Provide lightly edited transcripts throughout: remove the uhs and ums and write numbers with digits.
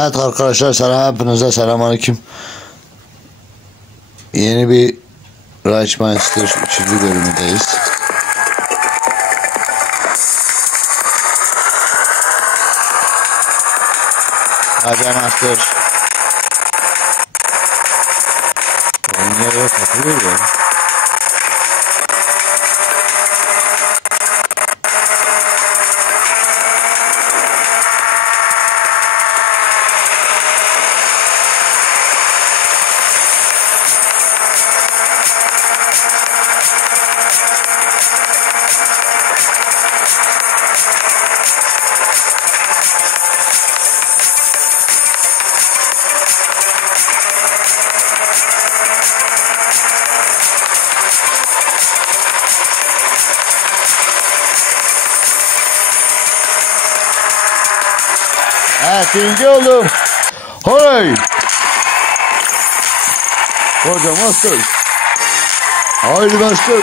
Evet arkadaşlar, hepinize selamünaleyküm. Yeni bir Reichmeister 3. bölümündeyiz. Reichmeister oyunlara katılıyor ya. Evet, birinci oldum. Oley! Hoca master. Haydi master.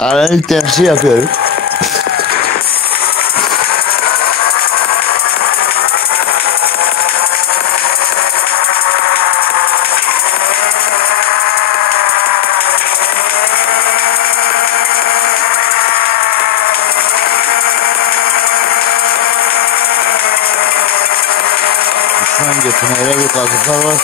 Analitik dersi yapıyorum. Düşman götüne öyle bir kazıklar var.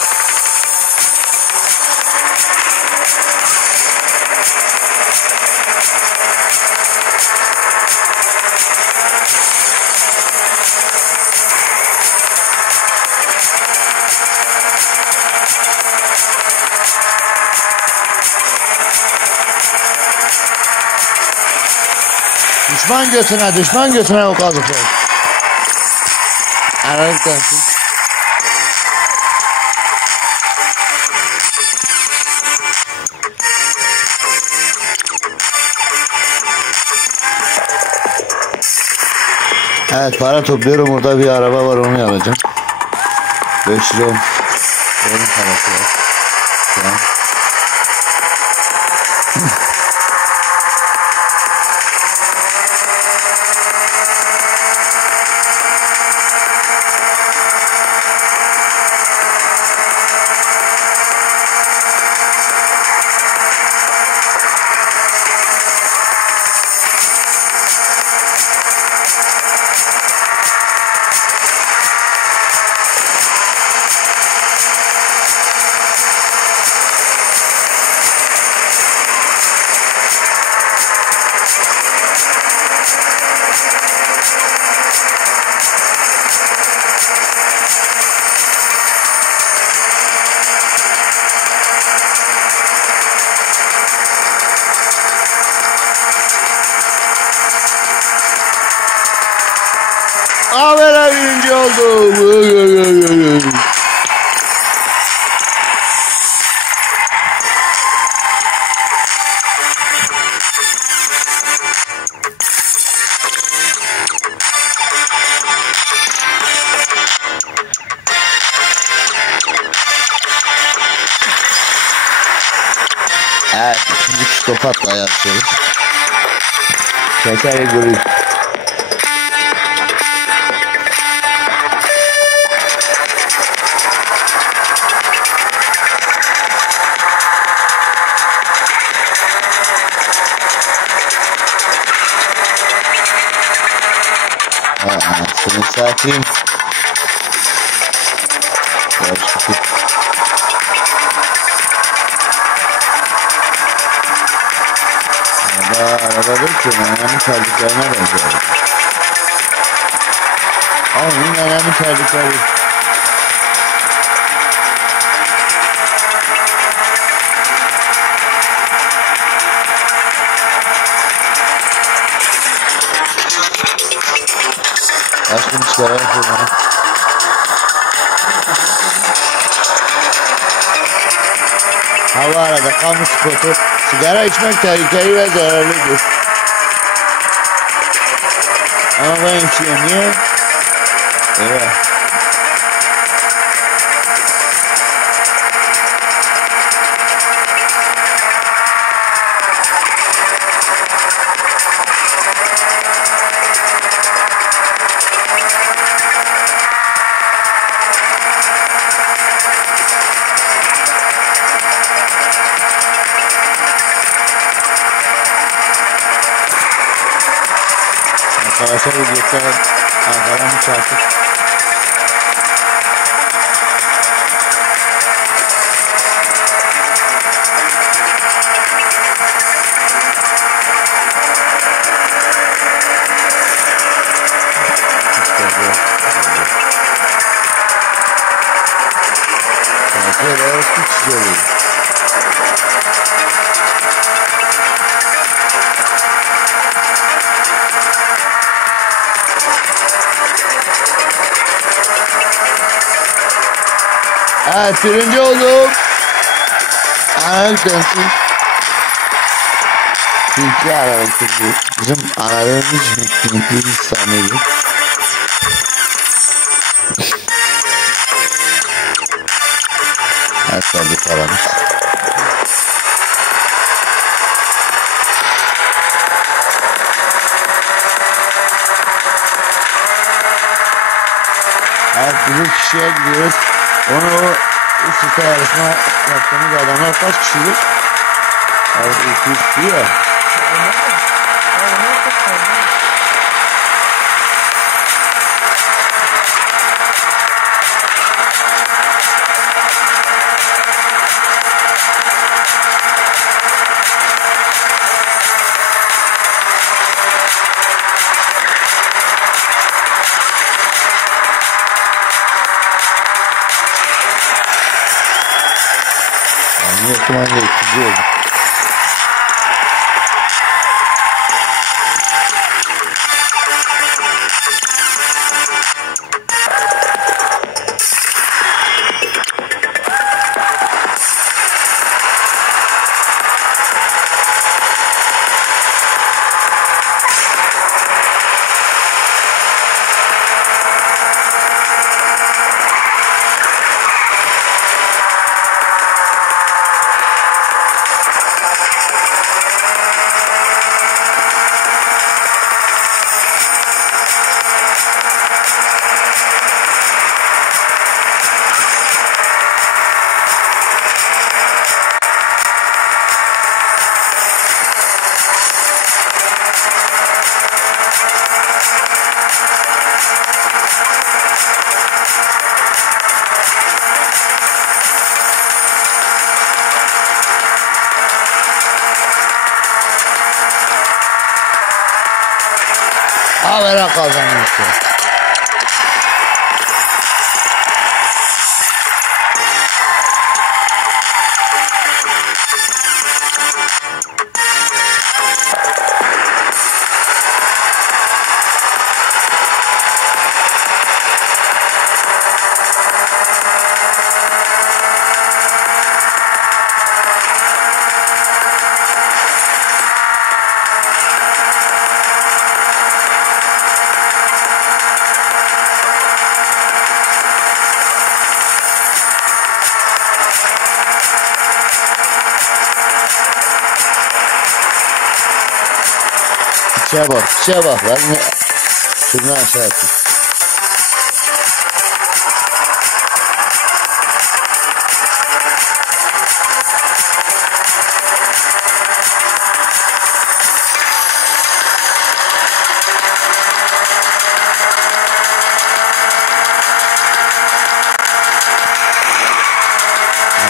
Düşman götüne o kazıklar. Analitik dersi. Evet, para topluyorum. Burada bir araba var, onu alacağım. 510 onun parası var şu an. Ben birinci oldum. Evet, ikinci psikopatla yapıyoruz. Şeker görüyoruz. Seni satayım. Araba değil ki, önemli terliklerine benziyor. Onun önemli terlikleri. Aşkım işler yapıyor. Hava arada kamu spotu. Sigara içmek tehlikeli ve zararlıdır. Ama ben içiyorum. Niye? Evet. Savaşa bir geçelim. Arkadan bir çarptık. Böyle eski çiziyoruz. Evet, birinci oldum. Ayak dönsün. Pinkli arabası bu. Bizim aradığımız pinkli bir sanıydı. Evet, geldik aramız. Evet, bizim kişiye gidiyoruz. Onu o üst üste yarışma yaptığımız adamlar kaç kişidir? Evet, 200 diyor. Yani ihtimalle ikinci oldu. Havera kazanmıştı. Şeye bak lan. Şunu aşağı atayım.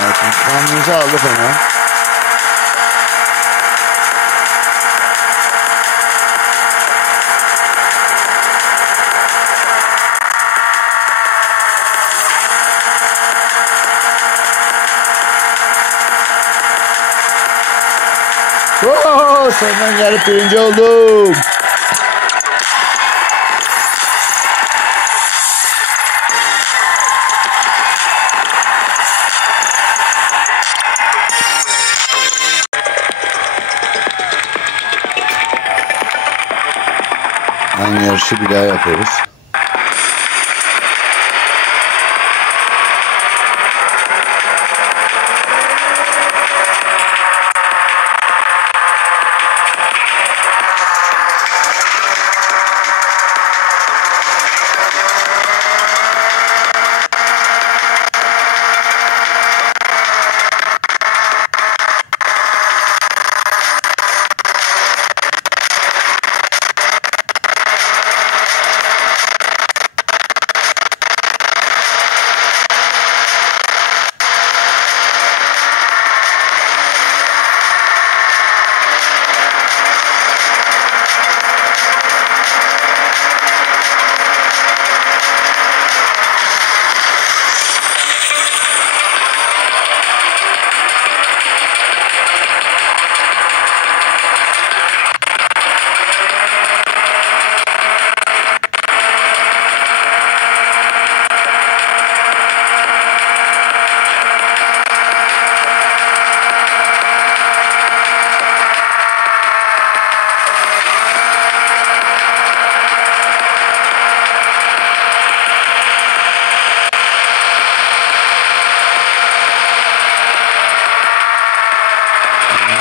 Evet, intikamımızı aldı fena. Sondan gelip birinci oldum. Aynı yarışı bir daha yapıyoruz.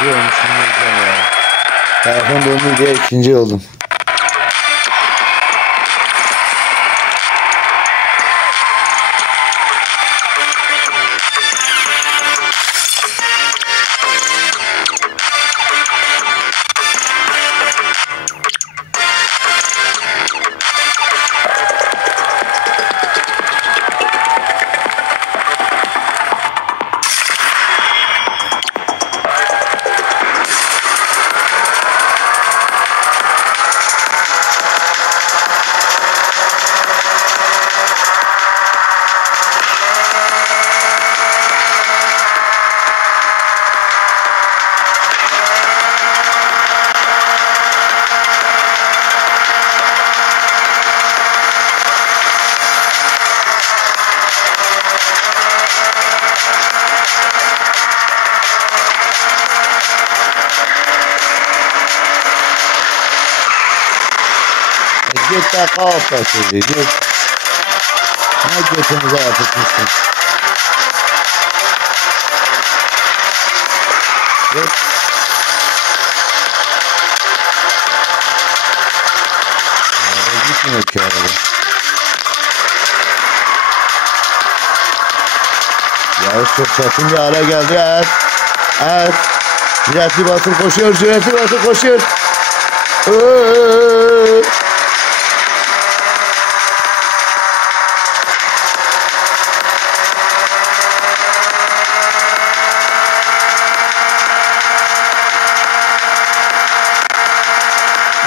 ikinci olmuşum ya. Telefon döndü diye ikinci oldum. Git de kalk sizi git. Ne götünüze yapışmışsın. Git. Gitmiyor ki araba. Yarış çok çetin bir hale geldi. Evet. Evet. Cüretli Batır koşuyor. Cüretli Batır koşuyor.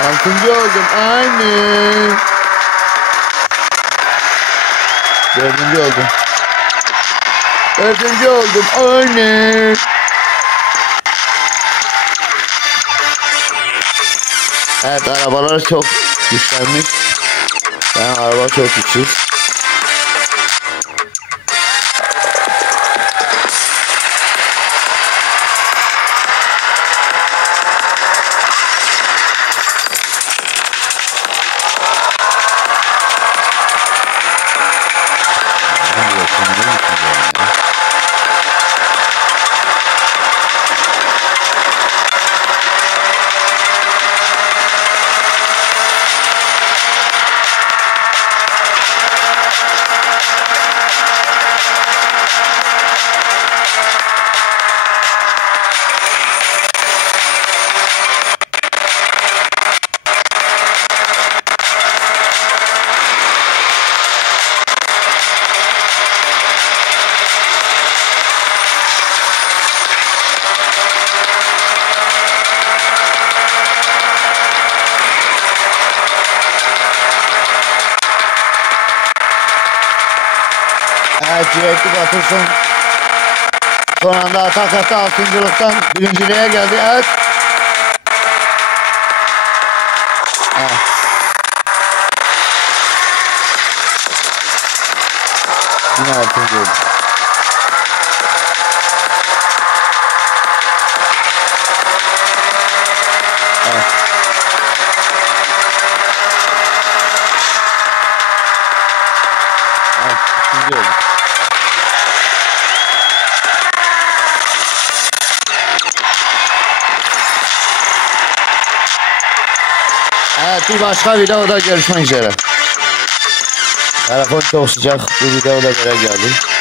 Altıncı oldum. Aynı. Dördüncü oldum. Dördüncü oldum. Aynı. Evet, arabalar çok güçlenmiş. Yani araba çok güçsüz. Evet, Cüretli Batır son anda atak attı, 6.lıktan birinciliğe geldi. Evet. Evet. Yine 6. oldu. Evet. Evet, 2. oldu. Evet, bir başka videoda görüşmek üzere. Telefon çok sıcak. Bu videoda böyle geldi.